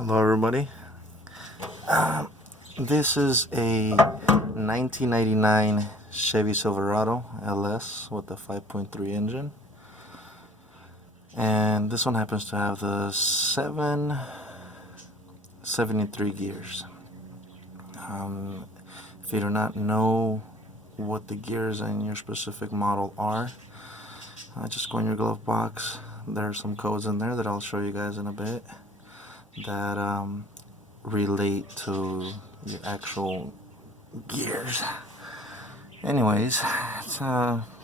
Hello everybody. This is a 1999 Chevy Silverado LS with the 5.3 engine, and this one happens to have the 773 gears. If you do not know what the gears in your specific model are, just go in your glove box. There are some codes in there that I'll show you guys in a bit that relate to your actual gears. Anyways, it's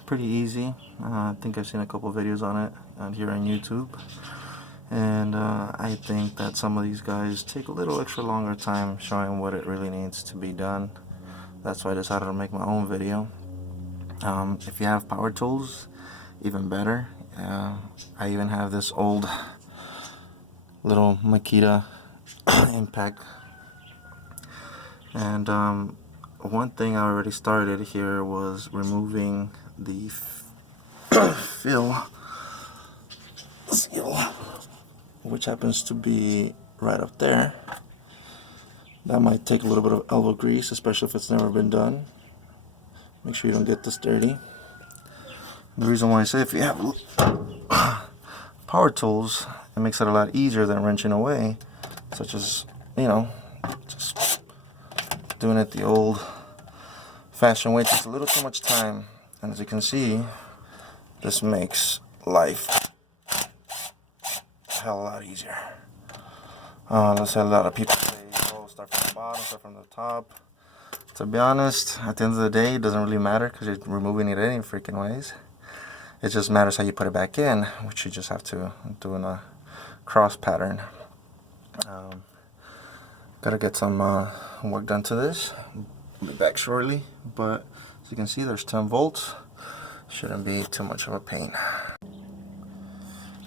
pretty easy. I think I've seen a couple videos on it here on YouTube, and I think that some of these guys take a little extra longer time showing what it really needs to be done. That's why I decided to make my own video. If you have power tools, even better. I even have this old little Makita impact, and one thing I already started here was removing the fill seal, which happens to be right up there. That might take a little bit of elbow grease, especially if it's never been done. Make sure you don't get this dirty. The reason why I say if you have power tools, it makes it a lot easier than wrenching away, such as, just doing it the old fashioned way. It takes a little too much time, and as you can see, this makes life a hell of a lot easier. Let's say a lot of people say, oh, start from the bottom, start from the top. To be honest, at the end of the day, it doesn't really matter because you're removing it any freaking ways. It just matters how you put it back in, which you just have to do in a cross pattern. Gotta get some work done to this. I'll be back shortly, but as you can see, there's 10 volts. Shouldn't be too much of a pain.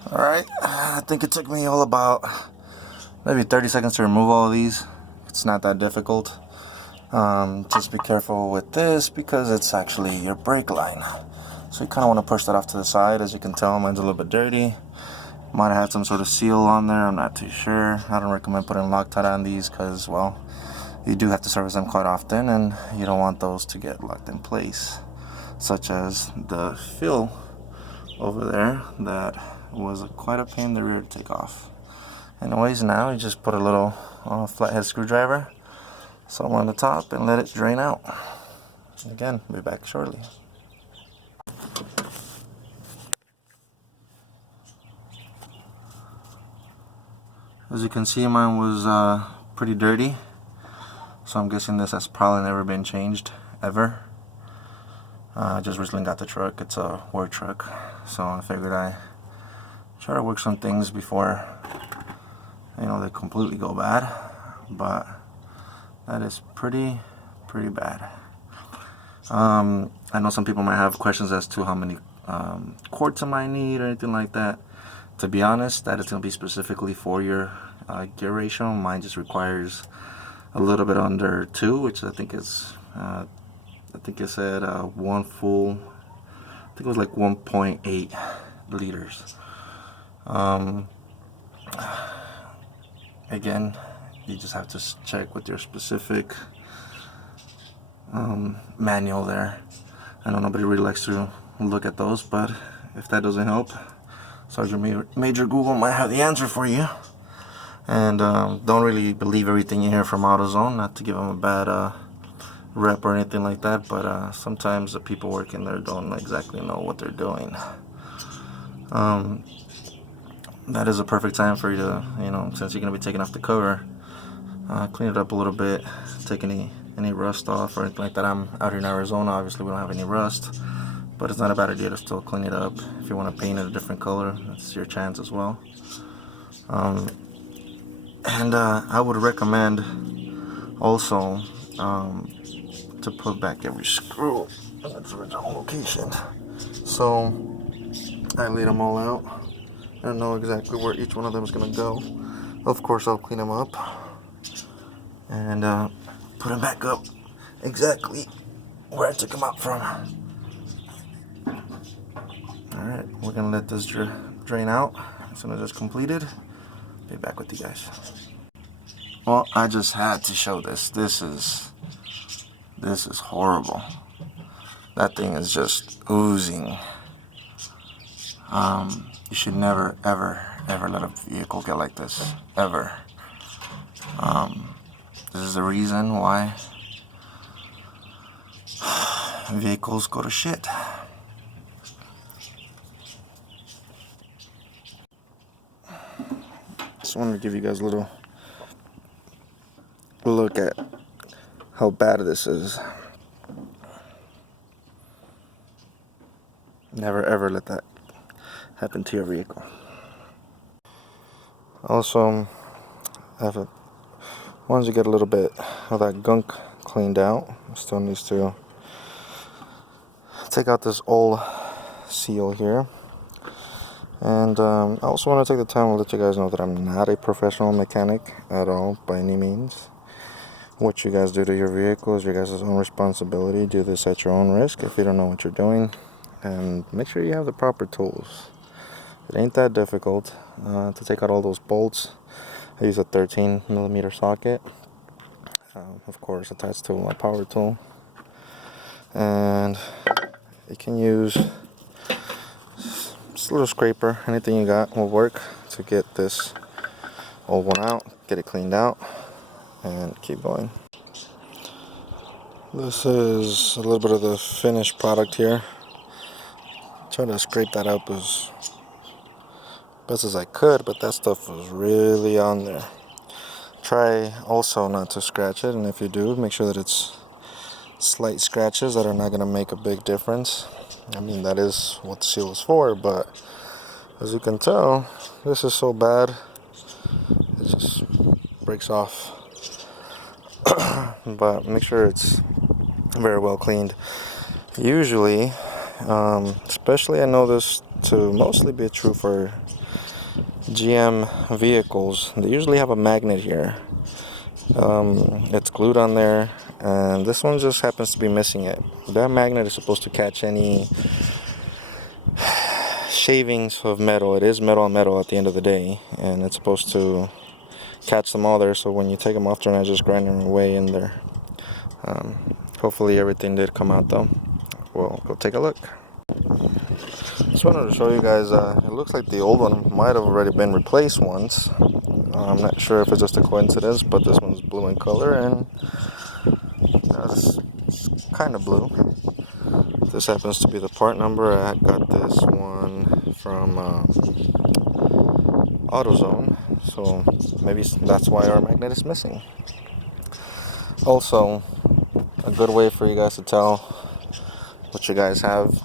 Alright, I think it took me all about maybe 30 seconds to remove all of these. It's not that difficult. Just be careful with this because it's actually your brake line. So you kind of want to push that off to the side. As you can tell, mine's a little bit dirty. Might have had some sort of seal on there, I'm not too sure. I don't recommend putting Loctite on these because, well, you do have to service them quite often and you don't want those to get locked in place. Such as the fill over there that was quite a pain in the rear to take off. Anyways, now you just put a little flathead screwdriver somewhere on the top and let it drain out. Again, be back shortly. As you can see, mine was pretty dirty, so I'm guessing this has probably never been changed ever. I just recently got the truck. It's a work truck, so I figured I try to work some things before they completely go bad. But that is pretty bad. I know some people might have questions as to how many quarts I might need or anything like that. To be honest, that is going to be specifically for your gear ratio. Mine just requires a little bit under 2, which I think is, I think it said one full, I think it was like 1.8 liters. Again, you just have to check with your specific manual there. I know nobody really likes to look at those, but if that doesn't help, Sergeant Major Google might have the answer for you. And don't really believe everything you hear from AutoZone, not to give them a bad rep or anything like that, but sometimes the people working there don't exactly know what they're doing. That is a perfect time for you to, since you're going to be taking off the cover, clean it up a little bit, take any rust off or anything like that. I'm out here in Arizona, obviously we don't have any rust, but it's not a bad idea to still clean it up. If you want to paint it a different color, that's your chance as well. And I would recommend also to put back every screw in its original location. So I laid them all out. I don't know exactly where each one of them is going to go. Of course, I'll clean them up and put them back up exactly where I took them out from. Alright, we're going to let this drain out as soon as it's completed. Be back with you guys. Well, I just had to show this. This is horrible. That thing is just oozing. You should never, ever, ever let a vehicle get like this. Ever. This is the reason why vehicles go to shit. Just wanted to give you guys a little look at how bad this is. Never ever let that happen to your vehicle. Also, once you get a little bit of that gunk cleaned out, still needs to take out this old seal here. And I also want to take the time to let you guys know that I'm not a professional mechanic at all, by any means. What you guys do to your vehicle is your guys' own responsibility. Do this at your own risk if you don't know what you're doing. And make sure you have the proper tools. It ain't that difficult to take out all those bolts. I use a 13mm socket, of course attached to my power tool. And you can use just a little scraper. Anything you got will work to get this old one out, get it cleaned out, and keep going. This is a little bit of the finished product here. Try to scrape that up as best as I could, but that stuff was really on there. Try also not to scratch it, and if you do, make sure that it's slight scratches that are not going to make a big difference. I mean, that is what the seal is for, but as you can tell, this is so bad it just breaks off. But make sure it's very well cleaned. Usually, especially I know this to mostly be true for GM vehicles, they usually have a magnet here. It's glued on there, and this one just happens to be missing it. That magnet is supposed to catch any shavings of metal. It is metal on metal at the end of the day, and it's supposed to catch them all there, so when you take them off, they're not just grinding away in there. Hopefully everything did come out though. We'll go take a look. Just wanted to show you guys, it looks like the old one might have already been replaced once. I'm not sure if it's just a coincidence, but this one's blue in color, and it's kind of blue. This happens to be the part number. I got this one from AutoZone, so maybe that's why our magnet is missing. Also, a good way for you guys to tell what you guys have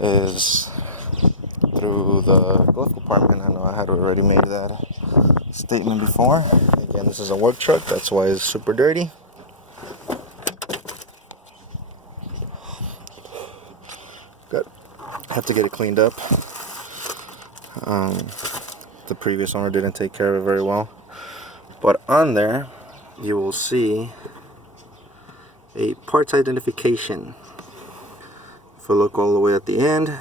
is through the glove compartment. I know I had already made that statement before. Again, this is a work truck, that's why it's super dirty. Good. I have to get it cleaned up. The previous owner didn't take care of it very well. But on there, you will see a parts identification. If we look all the way at the end,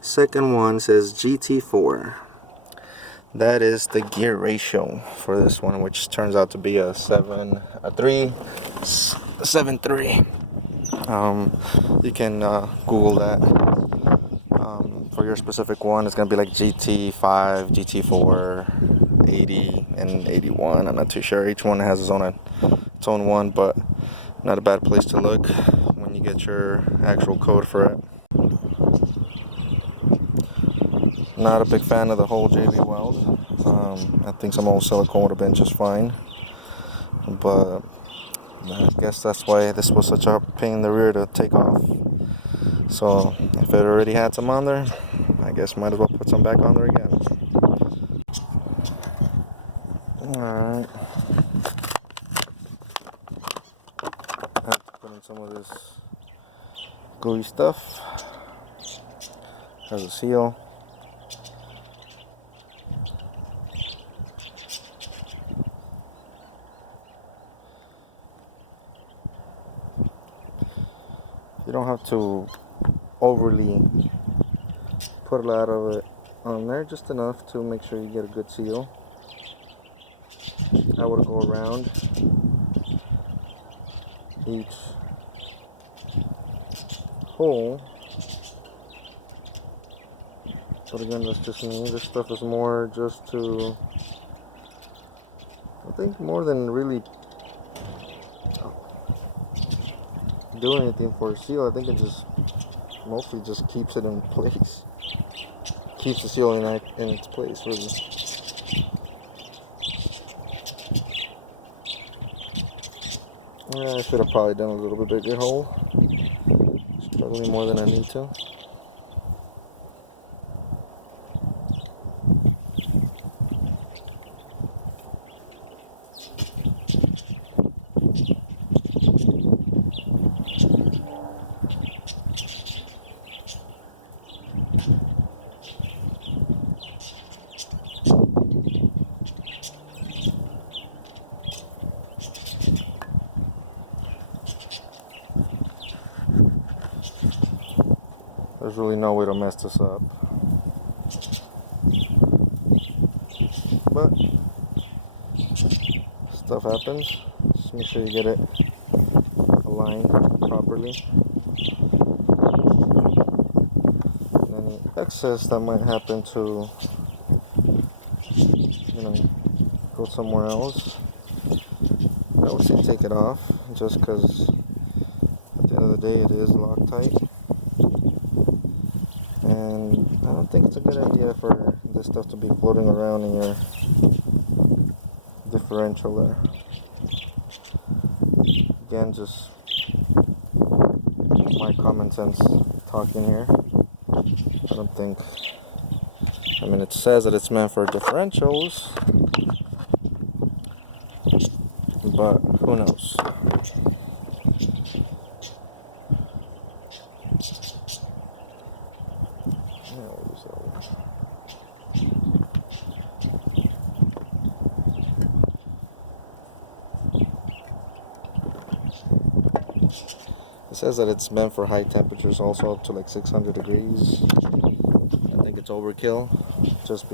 second one says GT4. That is the gear ratio for this one, which turns out to be a 7.3. You can Google that. For your specific one, it's gonna be like GT5, GT4, 80, and 81. I'm not too sure. Each one has its own one, but not a bad place to look when you get your actual code for it. Not a big fan of the whole JB weld. I think some old silicone would have been just fine, but I guess that's why this was such a pain in the rear to take off. So if it already had some on there, I guess might as well put some back on there again. Alright. I have to put in some of this gooey stuff as a seal. You don't have to overly put a lot of it on there, just enough to make sure you get a good seal. I would go around each hole, but again, that's just me. This stuff is more just to, I think, more than really do anything for a seal. I think it just mostly just keeps it in place, keeps the seal in its place, really. Yeah, I should have probably done a little bit bigger hole. Struggling more than I need to. There's really no way to mess this up. But stuff happens. Just make sure you get it aligned properly. And any excess that might happen to, go somewhere else, I would say take it off, just because at the end of the day it is Loctite. And I don't think it's a good idea for this stuff to be floating around in your differential there. Again, just my common sense talking here. I don't think, it says that it's meant for differentials, but who knows? It says that it's meant for high temperatures, also up to like 600 degrees. I think it's overkill, just because